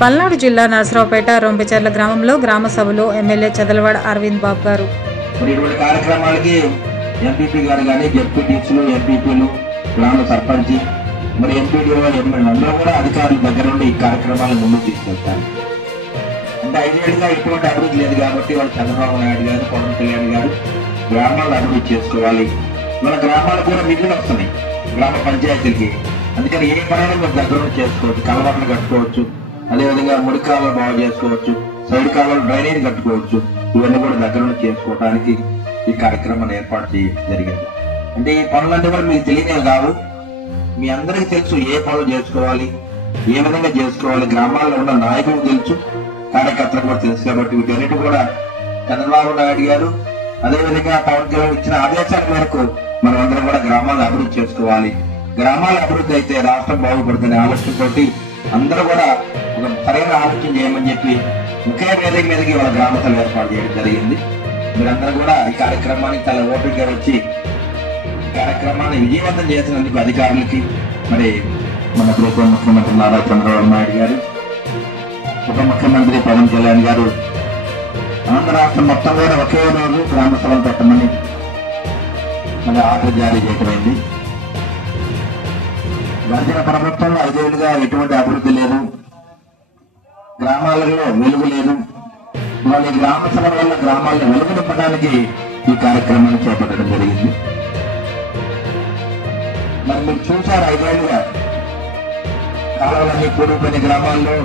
పల్నాడు జిల్లా నరసరావుపేట రొంపిచెర్ల గ్రామంలో గ్రామ సభలో ఎమ్మెల్యే చదలవాడ అరవింద్ బాబు గారు ఇటువంటి కార్యక్రమాలకి ఎంపీపీ గారు కానీ జెడ్పీటీసీలు ఎంపీపీలు గ్రామ సర్పంచ్ మరి ఎంపీడీఓ ఎమ్మెల్యే అందరూ కూడా అధికారుల దగ్గర నుండి ఈ కార్యక్రమాలను ముందుకు తీసుకెళ్తారు. అంటే 5 ఏళ్ళుగా ఎటువంటి అభివృద్ధి లేదు కాబట్టి వాళ్ళు చంద్రబాబు నాయుడు గారు పవన్ కళ్యాణ్ గారు గ్రామాలను అభివృద్ధి చేసుకోవాలి, మన గ్రామాలు కూడా నిధులు వస్తున్నాయి గ్రామ పంచాయతీలకి. అందుకని ఏ పనులు మీరు దగ్గర నుంచి చేసుకోవచ్చు, కలవట్లు కట్టుకోవచ్చు, అదేవిధంగా ముడి కాలువలు బాగు చేసుకోవచ్చు, సైడ్ కాలువలు డ్రైనేజ్ కట్టుకోవచ్చు. ఇవన్నీ కూడా దగ్గర నుంచి చేసుకోవడానికి ఈ కార్యక్రమాన్ని ఏర్పాటు చేయడం జరిగింది. అంటే ఈ పనులన్నీ కూడా మీకు తెలియనివి కావు, మీ అందరికీ తెలుసు ఏ పనులు చేసుకోవాలి, ఏ విధంగా చేసుకోవాలి. గ్రామాల్లో ఉన్న నాయకులకు తెలుసు, కార్యకర్తలకు కూడా తెలుసు. కాబట్టి వీటన్నిటి కూడా చంద్రబాబు నాయుడు గారు అదేవిధంగా పవన్ కళ్యాణ్ ఇచ్చిన ఆదేశాల మేరకు మనం అందరం కూడా గ్రామాలను అభివృద్ధి చేసుకోవాలి. గ్రామాల అభివృద్ధి అయితే రాష్ట్రం బాగుపడుతుందనే ఆలోచనతో అందరూ కూడా ఒక సరైన ఆలోచన చేయమని చెప్పి ఒకే వేదిక మీదకి వాళ్ళ గ్రామ సభ ఏర్పాటు చేయడం జరిగింది. మీరందరూ కూడా ఈ కార్యక్రమానికి చాలా ఓపికగా వచ్చి ఈ కార్యక్రమాన్ని విజయవంతం చేసినందుకు అధికారులకి, మరి మన ప్రభుత్వ ముఖ్యమంత్రి నారా చంద్రబాబు నాయుడు గారు, ఉప ముఖ్యమంత్రి పవన్ కళ్యాణ్ గారు ఆంధ్ర రాష్ట్రం మొత్తం కూడా ఒకే రోజు గ్రామ సభలు పెట్టమని మన ఆర్డర్ జారీ చేయటమైంది. గడిచిన ప్రభుత్వంలో 5 ఏళ్లుగా ఎటువంటి అభివృద్ధి లేదు, గ్రామాలలో వెలుగు లేదు. వాళ్ళ గ్రామ సభల వల్ల గ్రామాలను వెలుగు నింపడానికి ఈ కార్యక్రమాన్ని చేపట్టడం జరిగింది. మరి మీరు చూసారు 5 ఏళ్లుగా కాలువలన్నీ కూడిపోయిన గ్రామాల్లో